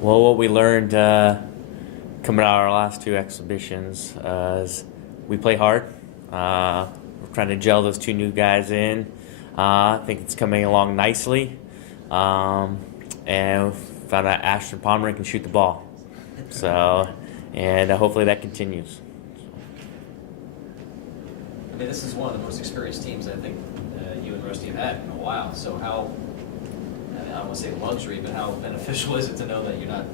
Well, what we learned coming out of our last two exhibitions is we play hard. We're trying to gel those two new guys in. I think it's coming along nicely. And we found out Ashton Pomeroy can shoot the ball. So, and hopefully that continues. I mean, this is one of the most experienced teams I think you and Rusty have had in a while. So how, I don't want to say luxury, but how beneficial is it to know that you're not,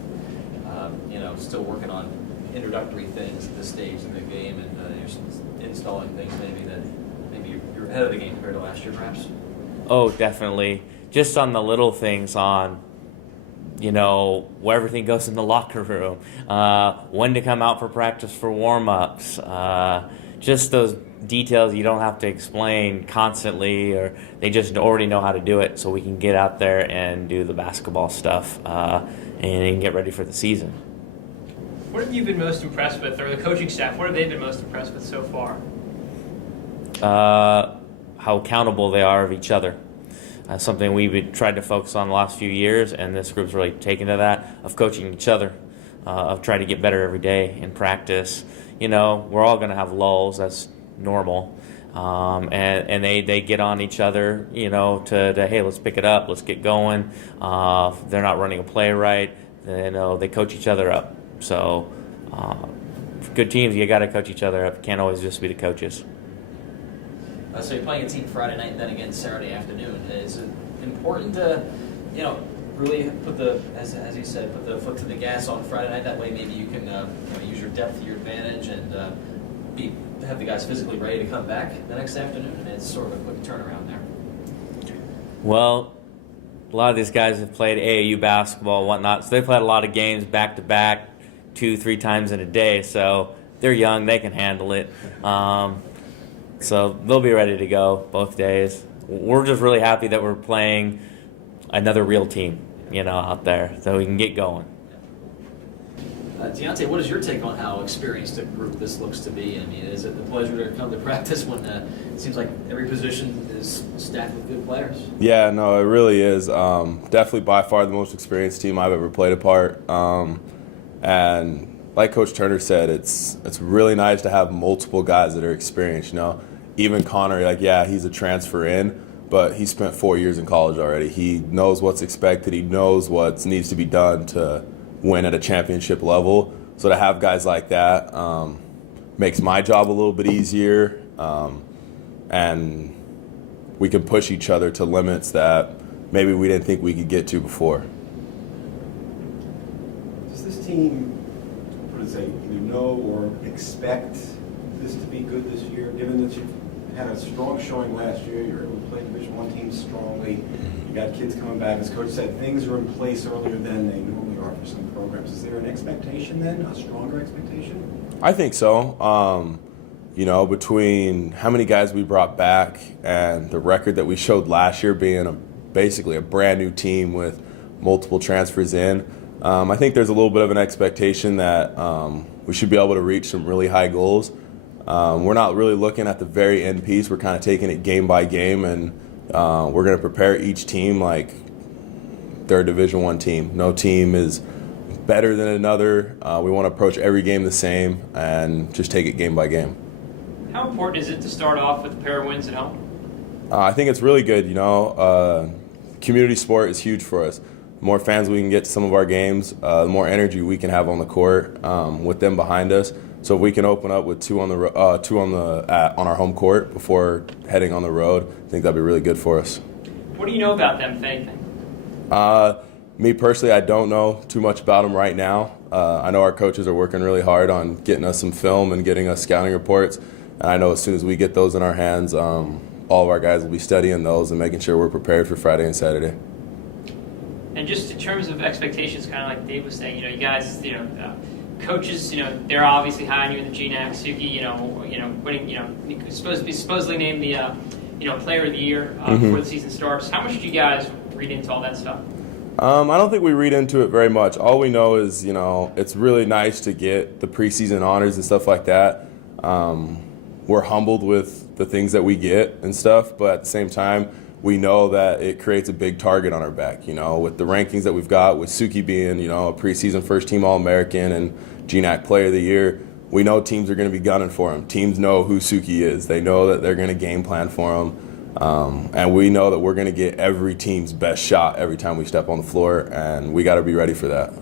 still working on introductory things at this stage in the game, and you're installing things maybe you're ahead of the game compared to last year, perhaps? Oh, definitely. Just on the little things on, where everything goes in the locker room, when to come out for practice for warm-ups, just those details you don't have to explain constantly, or they just already know how to do it, so we can get out there and do the basketball stuff and get ready for the season. What have you been most impressed with, or the coaching staff, what have they been most impressed with so far? How accountable they are of each other. Something we've tried to focus on the last few years, and this group's really taken to that, of coaching each other, of trying to get better every day in practice. We're all going to have lulls, that's normal. And they get on each other, to hey, let's pick it up, let's get going. If they're not running a play right, they coach each other up. So for good teams, you got to coach each other up. Can't always just be the coaches. So you're playing a team Friday night and then again Saturday afternoon. Is it important to, really put as you said, put the foot to the gas on Friday night? That way maybe you can use your depth to your advantage and have the guys physically ready to come back the next afternoon. And it's sort of a quick turnaround there. Well, a lot of these guys have played AAU basketball and whatnot, so they played a lot of games back to back, 2-3 times in a day. So they're young, they can handle it. So they'll be ready to go both days. We're just really happy that we're playing another real team, out there, so we can get going. Diante, what is your take on how experienced a group this looks to be? I mean, is it a pleasure to come to practice when it seems like every position is stacked with good players? Yeah, no, it really is. Definitely by far the most experienced team I've ever played a part. And like Coach Turner said, it's really nice to have multiple guys that are experienced, Even Connor, he's a transfer in, but he spent 4 years in college already. He knows what's expected. He knows what needs to be done to win at a championship level. So to have guys like that makes my job a little bit easier, and we can push each other to limits that maybe we didn't think we could get to before. Does this team, either know or expect this to be good this year, given that you've had a strong showing last year, you're able to play Division I teams strongly, you got kids coming back, as Coach said, things are in place earlier than they normally are for some programs. Is there an expectation then, a stronger expectation? I think so. Between how many guys we brought back and the record that we showed last year being basically a brand new team with multiple transfers in, I think there's a little bit of an expectation that we should be able to reach some really high goals. We're not really looking at the very end piece. We're kind of taking it game by game, and we're going to prepare each team like they're a Division I team. No team is better than another. We want to approach every game the same and just take it game by game. How important is it to start off with a pair of wins at home? I think it's really good. Community sport is huge for us. The more fans we can get to some of our games, the more energy we can have on the court with them behind us. So if we can open up with two on our home court before heading on the road, I think that'd be really good for us. What do you know about them, if anything? Me personally, I don't know too much about them right now. I know our coaches are working really hard on getting us some film and getting us scouting reports. And I know as soon as we get those in our hands, all of our guys will be studying those and making sure we're prepared for Friday and Saturday. And just in terms of expectations, kind of like Dave was saying, you guys, coaches, they're obviously high on you in the GNAC. Suki, winning, supposedly named the, Player of the Year before the season starts. How much do you guys read into all that stuff? I don't think we read into it very much. All we know is, it's really nice to get the preseason honors and stuff like that. We're humbled with the things that we get and stuff, but at the same time, we know that it creates a big target on our back. You know, with the rankings that we've got, with Suki being, you know, a preseason first-team All-American and GNAC Player of the Year, we know teams are going to be gunning for him. Teams know who Suki is. They know that they're going to game plan for him. And we know that we're going to get every team's best shot every time we step on the floor, and we got to be ready for that.